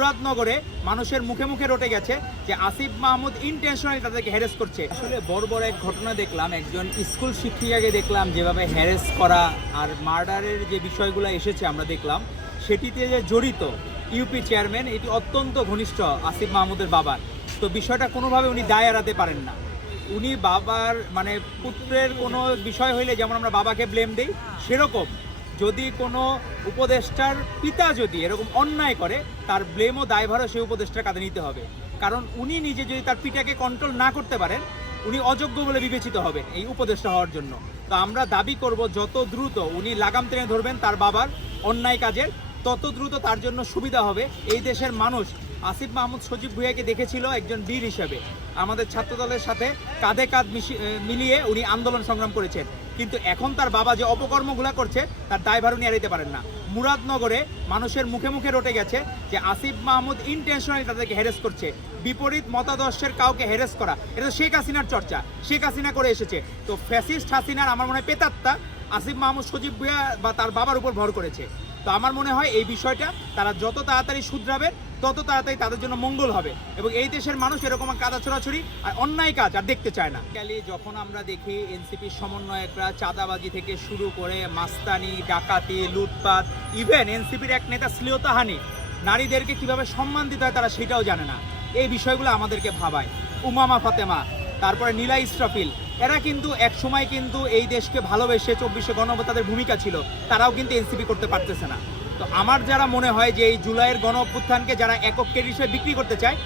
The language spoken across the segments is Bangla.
মুরাদনগরে মানুষের মুখে মুখে রটে গেছে যে আসিফ মাহমুদ ইন্টেনশনালি তাদেরকে হ্যারেস করছে। আসলে বড় বড় এক ঘটনা দেখলাম, একজন স্কুল শিক্ষিকাকে দেখলাম যেভাবে হ্যারেস করা আর মার্ডারের যে বিষয়গুলো এসেছে আমরা দেখলাম সেটিতে যে জড়িত ইউপি চেয়ারম্যান, এটি অত্যন্ত ঘনিষ্ঠ আসিফ মাহমুদের বাবার। তো বিষয়টা কোনোভাবে উনি দায় এড়াতে পারেন না। উনি বাবার মানে পুত্রের কোনো বিষয় হইলে যেমন আমরা বাবাকে ব্লেম দিই, সেরকম যদি কোনো উপদেষ্টার পিতা যদি এরকম অন্যায় করে তার ব্লেম ও দায়ভারও সেই উপদেষ্টার কাঁধে নিতে হবে। কারণ উনি নিজে যদি তার পিতাকে কন্ট্রোল না করতে পারেন উনি অযোগ্য বলে বিবেচিত হবেন এই উপদেষ্টা হওয়ার জন্য। তো আমরা দাবি করব যত দ্রুত উনি লাগাম টেনে ধরবেন তার বাবার অন্যায় কাজের, তত দ্রুত তার জন্য সুবিধা হবে। এই দেশের মানুষ আসিফ মাহমুদ সজীব ভুঁইয়াকে দেখেছিল একজন বীর হিসেবে, আমাদের ছাত্রদলের সাথে কাঁধে কাঁধ মিলিয়ে উনি আন্দোলন সংগ্রাম করেছেন। কিন্তু এখন তার বাবা যে অপকর্মগুলো করছে তার দায়ভার উনি এড়াইতে পারেন না। মুরাদনগরে মানুষের মুখে মুখে রটে গেছে যে আসিফ মাহমুদ ইন্টেনশনালি তাদেরকে হ্যারেস করছে। বিপরীত মতাদর্শের কাউকে হ্যারেস করা এটা তো শেখ হাসিনার চর্চা, শেখ হাসিনা করে এসেছে। তো ফ্যাসিস্ট হাসিনার আমার মনে হয় পেতাত্তা আসিফ মাহমুদ সজীব ভুঁইয়া বা তার বাবার উপর ভর করেছে। তো আমার মনে হয় এই বিষয়টা তারা যত তাড়াতাড়ি শুধরাবে তত তাড়াতাড়ি তাদের জন্য মঙ্গল হবে এবং এই দেশের মানুষ এরকম কাদা ছোড়াছড়ি আর অন্যায় কাজ আর দেখতে চায় না। যখন আমরা দেখি এনসিপির সমন্বয়করা চাঁদাবাজি থেকে শুরু করে মাস্তানি, ডাকাতি, লুটপাট, ইভেন এনসিপির এক নেতা শ্লীলতাহানি, নারীদেরকে কিভাবে সম্মান দিতে হয় তারা সেটাও জানে না। এই বিষয়গুলো আমাদেরকে ভাবায়। উমামা ফাতেমা, তারপরে নীলা ইসরাফিল, এরা কিন্তু এক সময় কিন্তু এই দেশকে ভালোবেসে 24শে গণঅভ্যুত্থানের ভূমিকা ছিল, তারাও কিন্তু এনসিপি করতে পারতেছে না। তো আমার যারা মনে হয় যে এই জুলাইয়ের গণঅভ্যুত্থানকে যারা একক ক্যাডার হিসেবে বিক্রি করতে চায়,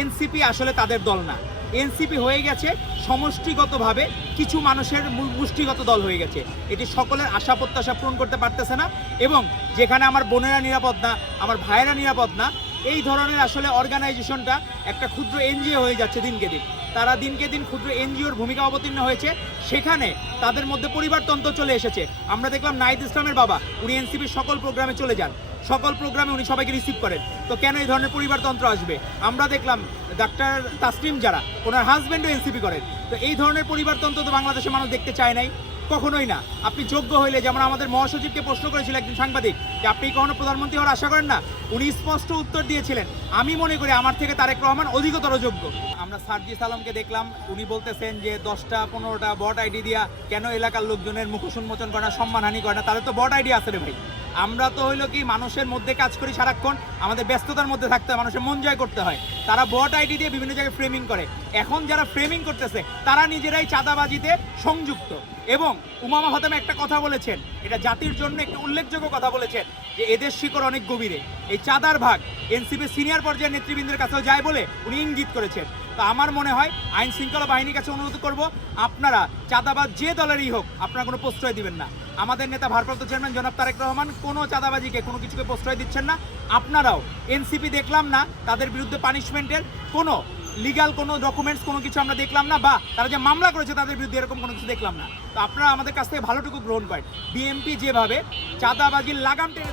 এনসিপি আসলে তাদের দল না। এনসিপি হয়ে গেছে সমষ্টিগতভাবে কিছু মানুষের মুষ্টিগত দল হয়ে গেছে। এটি সকলের আশা প্রত্যাশা পূরণ করতে পারতেছে না এবং যেখানে আমার বোনেরা নিরাপদ না, আমার ভাইয়েরা নিরাপদ না, এই ধরনের আসলে অর্গানাইজেশনটা একটা ক্ষুদ্র এনজিও হয়ে যাচ্ছে দিনকে দিন। তারা দিনকে দিন ক্ষুদ্র এনজিওর ভূমিকা অবতীর্ণ হয়েছে, সেখানে তাদের মধ্যে পরিবারতন্ত্র চলে এসেছে। আমরা দেখলাম নাহিদ ইসলামের বাবা, উনি এনসিপির সকল প্রোগ্রামে চলে যান, সকল প্রোগ্রামে উনি সবাইকে রিসিভ করেন। তো কেন এই ধরনের পরিবারতন্ত্র আসবে? আমরা দেখলাম ডাক্তার তাসলিম যারা, ওনার হাজব্যান্ডও এনসিপি করেন। তো এই ধরনের পরিবারতন্ত্র তো বাংলাদেশের মানুষ দেখতে চায় নাই, কখনোই না। আপনি যোগ্য হইলে, যেমন আমাদের মহাসচিবকে প্রশ্ন করেছিল একজন সাংবাদিক যে আপনি কখনো প্রধানমন্ত্রী হওয়ার আশা করেন না, উনি স্পষ্ট উত্তর দিয়েছিলেন আমি মনে করি আমার থেকে তারেক রহমান অধিকতর যোগ্য। আমরা সার্জিস আলমকে দেখলাম, উনি বলতেছেন যে 10টা 15টা বট আইডি দিয়া কেন এলাকার লোকজনের মুখোশ উন্মোচন করে না, সম্মানহানি করে না, তাদের তো বট আইডি আছে রে ভাই। আমরা তো হইলো কি মানুষের মধ্যে কাজ করি সারাক্ষণ, আমাদের ব্যস্ততার মধ্যে থাকতে হয়, মানুষের মন জয় করতে হয়। তারা বট আইডি দিয়ে বিভিন্ন জায়গায় ফ্রেমিং করে। এখন যারা ফ্রেমিং করতেছে তারা নিজেরাই চাঁদাবাজিতে সংযুক্ত। এবং উমামা ফাতেমা একটা কথা বলেছেন, এটা জাতির জন্য একটা উল্লেখযোগ্য কথা বলেছেন যে এদের শিকড় অনেক গভীরে। এই চাঁদার ভাগ এনসিপি সিনিয়র পর্যায়ের নেতৃবৃন্দের কাছেও যায় বলে উনি ইঙ্গিত করেছেন। তো আমার মনে হয় আইন শৃঙ্খলা বাহিনীর কাছে অনুরোধ করব, আপনারা চাঁদাবাজ যে দলেরই হোক আপনারা কোনো প্রশ্রয় দিবেন না। আমাদের নেতা ভারপ্রাপ্ত চেয়ারম্যান জনাব তারেক রহমান কোনো চাঁদাবাজিকে কোনো কিছুকে প্রশ্রয় দিচ্ছেন না। আপনারাও এনসিপি দেখলাম না তাদের বিরুদ্ধে পানিশমেন্টের কোনো লিগাল কোনো ডকুমেন্টস কোনো কিছু আমরা দেখলাম না, বা তারা যে মামলা করেছে তাদের বিরুদ্ধে এরকম কোনো কিছু দেখলাম না। তো আপনারা আমাদের কাছ থেকে ভালোটুকু গ্রহণ করেন। বিএনপি যেভাবে চাঁদাবাজির লাগাম টেনে